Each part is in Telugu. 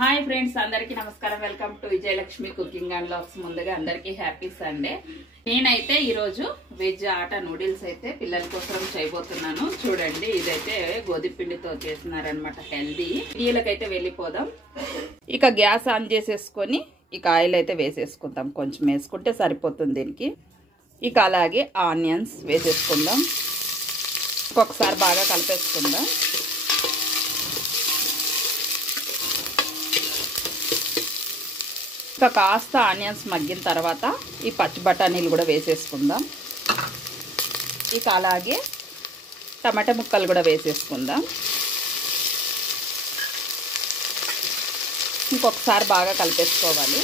హాయ్ ఫ్రెండ్స్, అందరికీ నమస్కారం. Welcome to Vijayalakshmi cooking and vlogs. ముందుగా అందరికీ హ్యాపీ సండే. నేనైతే ఈరోజు వెజ్ ఆటా నూడిల్స్ అయితే పిల్లల కోసం చేయబోతున్నాను. చూడండి, ఇదైతే గోధుమ పిండితో చేస్తున్నారనమాట, హెల్దీ. వీళ్ళకైతే వెళ్ళిపోదాం. ఇక గ్యాస్ ఆన్ చేసేసుకొని ఇక ఆయిల్ అయితే వేసేసుకుందాం. కొంచెం వేసుకుంటే సరిపోతుంది దీనికి. ఇక అలాగే ఆనియన్స్ వేసేసుకుందాం. ఒక్కొక్కసారి బాగా కలిపేసుకుందాం. ఇక కాస్త ఆనియన్స్ మగ్గిన తర్వాత ఈ పచ్చి బఠానీలు కూడా వేసేసుకుందాం. ఇక అలాగే టమాటా ముక్కలు కూడా వేసేసుకుందాం. ఇంకొకసారి బాగా కలిపేసుకోవాలి.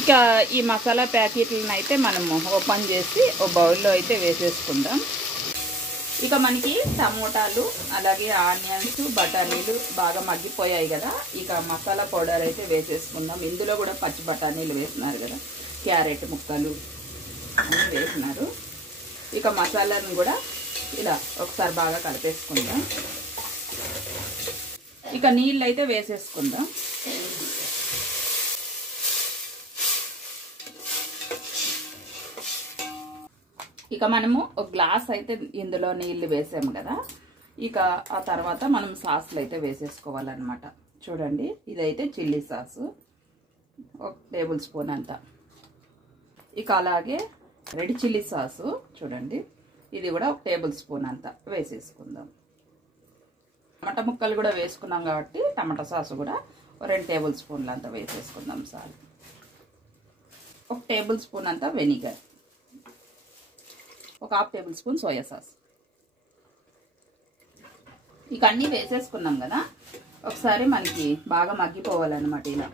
ఇక ఈ మసాలా ప్యాకెట్లను అయితే మనము ఓపెన్ చేసి ఓ బౌల్లో అయితే వేసేసుకుందాం. ఇక మనకి టమోటాలు అలాగే ఆనియన్స్ బఠానీలు బాగా మగ్గిపోయాయి కదా. ఇక మసాలా పౌడర్ అయితే వేసేసుకుందాం. ఇందులో కూడా పచ్చి బఠానీలు వేసినారు కదా, క్యారెట్ ముక్కలు అన్నీ వేసినారు. ఇక మసాలాను కూడా ఇలా ఒకసారి బాగా కలిపేసుకుందాం. ఇక నీళ్ళు అయితే వేసేసుకుందాం. ఇక మనము ఒక గ్లాస్ అయితే ఇందులో నీళ్లు వేసాము కదా. ఇక ఆ తర్వాత మనం సాసులు అయితే వేసేసుకోవాలన్నమాట. చూడండి, ఇదైతే చిల్లీ సాసు 1 టేబుల్ స్పూన్ అంతా. ఇక అలాగే రెడ్ చిల్లీ సాసు చూడండి, ఇది కూడా 1 టేబుల్ స్పూన్ అంతా వేసేసుకుందాం. టమాటా ముక్కలు కూడా వేసుకున్నాం కాబట్టి టమాటా సాసు కూడా 2 టేబుల్ స్పూన్లు అంతా వేసేసుకుందాం. సాల్ 1 టేబుల్ స్పూన్ అంతా vinegar, 1/2 table spoon soya sauce. ఇక అన్నీ వేసేసుకున్నాం కదా. ఒకసారి మనకి బాగా మగ్గిపోవాలన్నమాట ఇలా.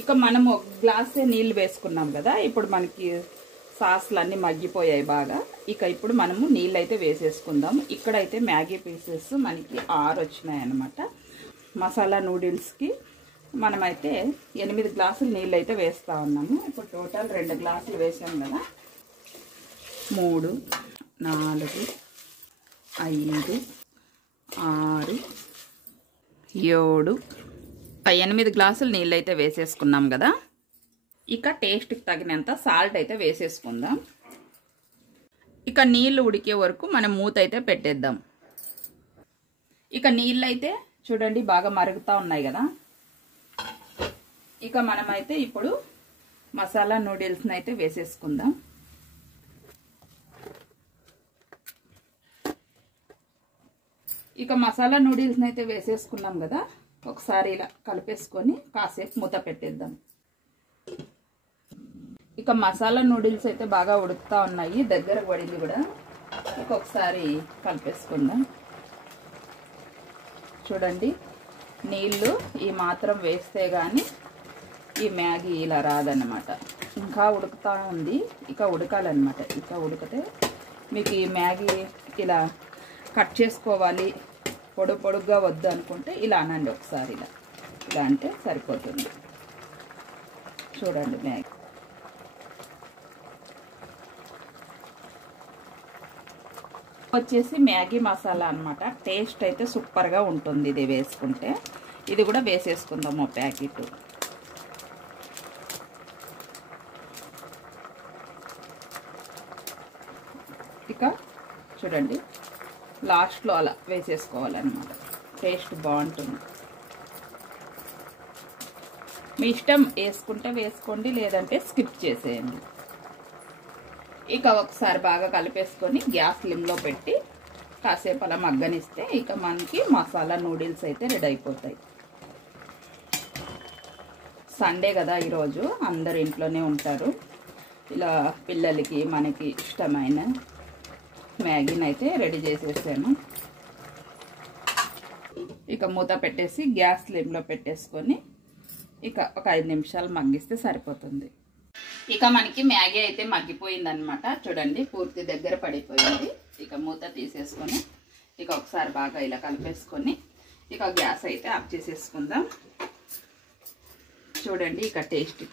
ఇక మనము 1 గ్లాసే నీళ్ళు వేసుకున్నాం కదా. ఇప్పుడు మనకి సాస్లు అన్నీ మగ్గిపోయాయి బాగా. ఇక ఇప్పుడు మనము నీళ్ళు అయితే వేసేసుకుందాం. ఇక్కడైతే మ్యాగీ పీసెస్ మనకి 6 వచ్చినాయి అన్నమాట. మసాలా నూడిల్స్కి మనమైతే 8 గ్లాసులు నీళ్ళు అయితే వేస్తూ ఉన్నాము. ఇప్పుడు టోటల్ 2 గ్లాసులు వేసాం కదా. 3, 4, 5, 6, 7, 8 గ్లాసులు నీళ్ళు అయితే వేసేసుకున్నాం కదా. ఇక టేస్ట్కి తగినంత సాల్ట్ అయితే వేసేసుకుందాం. ఇక నీళ్ళు ఉడికే వరకు మనం మూత అయితే పెట్టేద్దాం. ఇక నీళ్ళు అయితే చూడండి బాగా మరుగుతూ ఉన్నాయి కదా. ఇక మనమైతే ఇప్పుడు మసాలా నూడిల్స్ని అయితే వేసేసుకుందాం. ఇక మసాలా నూడిల్స్ని అయితే వేసేసుకున్నాం కదా. ఒకసారి ఇలా కలిపేసుకొని కాసేపు మూత పెట్టేద్దాం. ఇక మసాలా నూడిల్స్ అయితే బాగా ఉడుకుతూ ఉన్నాయి, దగ్గర పడింది కూడా. ఇక ఒకసారి కలిపేసుకుందాం. చూడండి, నీళ్ళు ఈ మాత్రం వేస్తే కానీ ఈ మ్యాగీ ఇలా రాదన్నమాట. ఇంకా ఉడుకుతూ ఉంది, ఇక ఉడకాలన్నమాట. ఇక ఉడికితే మీకు ఈ మ్యాగీ ఇలా కట్ చేసుకోవాలి, పొడుగ్గా వద్దు అనుకుంటే ఇలా అనండి ఒకసారి. ఇలా అంటే సరిపోతుంది. చూడండి, మ్యాగీ వచ్చేసి మ్యాగీ మసాలా అన్నమాట. టేస్ట్ అయితే సూపర్గా ఉంటుంది ఇది వేసుకుంటే. ఇది కూడా వేసేసుకుందాము ప్యాకెట్. ఇక చూడండి, లాస్ట్లో అలా వేసేసుకోవాలన్నమాట. టేస్ట్ బాగుంటుంది. మీ ఇష్టం, వేసుకుంటే వేసుకోండి, లేదంటే స్కిప్ చేసేయండి. ఇక ఒకసారి బాగా కలిపేసుకొని గ్యాస్ లిమ్లో పెట్టి కాసేపు అలా మగ్గనిస్తే ఇక మనకి మసాలా నూడిల్స్ అయితే రెడీ అయిపోతాయి. సండే కదా ఈరోజు, అందరు ఇంట్లోనే ఉంటారు. ఇలా పిల్లలకి మనకి ఇష్టమైన మ్యాగీని అయితే రెడీ చేసేసాను. ఇక మూత పెట్టేసి గ్యాస్ ఫ్లేమ్లో పెట్టేసుకొని ఇక ఒక 5 నిమిషాలు మగ్గిస్తే సరిపోతుంది. ఇక మనకి మ్యాగీ అయితే మగ్గిపోయింది అనమాట. చూడండి, పూర్తి దగ్గర పడిపోయింది. ఇక మూత తీసేసుకొని ఇక ఒకసారి బాగా ఇలా కలిపేసుకొని ఇక గ్యాస్ అయితే ఆఫ్ చేసేసుకుందాం. చూడండి, ఇక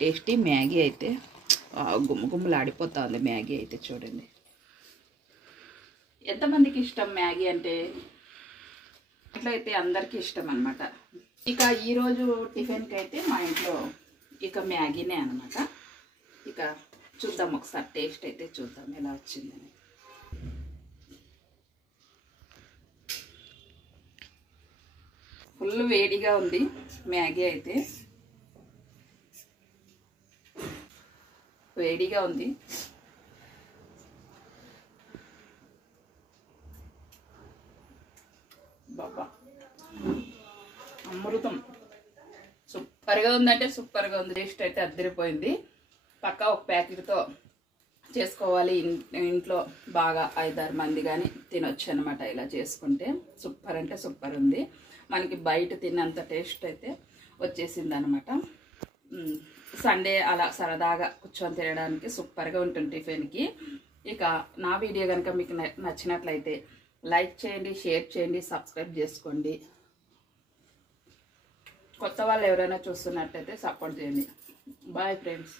టేస్టీ మ్యాగీ అయితే గుమ్మగుమ్మలాడిపోతుంది. మ్యాగీ అయితే చూడండి. ఎంతమందికి ఇష్టం మ్యాగీ అంటే? అట్లయితే అందరికీ ఇష్టం అనమాట. ఇక ఈరోజు టిఫిన్కి అయితే మా ఇంట్లో ఇక మ్యాగీనే అనమాట. ఇక చూద్దాం ఒకసారి టేస్ట్ అయితే చూద్దాం ఎలా వచ్చిందని. ఫుల్ వేడిగా ఉంది మ్యాగీ అయితే, వేడిగా ఉంది. బాబా అమృతం, సూపర్గా ఉందంటే సూపర్గా ఉంది. టేస్ట్ అయితే అద్దరిపోయింది. పక్కా ఒక ప్యాకెట్తో చేసుకోవాలి. ఇంట్లో బాగా 5-6 మంది కానీ తినొచ్చు అనమాట. ఇలా చేసుకుంటే సూపర్ అంటే సూపర్ ఉంది. మనకి బయట తిన్నంత టేస్ట్ అయితే వచ్చేసింది అనమాట. సండే అలా సరదాగా కూర్చొని తినడానికి సూపర్గా ఉంటుంది టిఫిన్కి. ఇక నా వీడియో కనుక మీకు నచ్చినట్లయితే లైక్ చేయండి, షేర్ చేయండి, సబ్స్క్రైబ్ చేసుకోండి. కొత్త వాళ్ళు ఎవరైనా చూస్తున్నట్టయితే సపోర్ట్ చేయండి. Bye friends.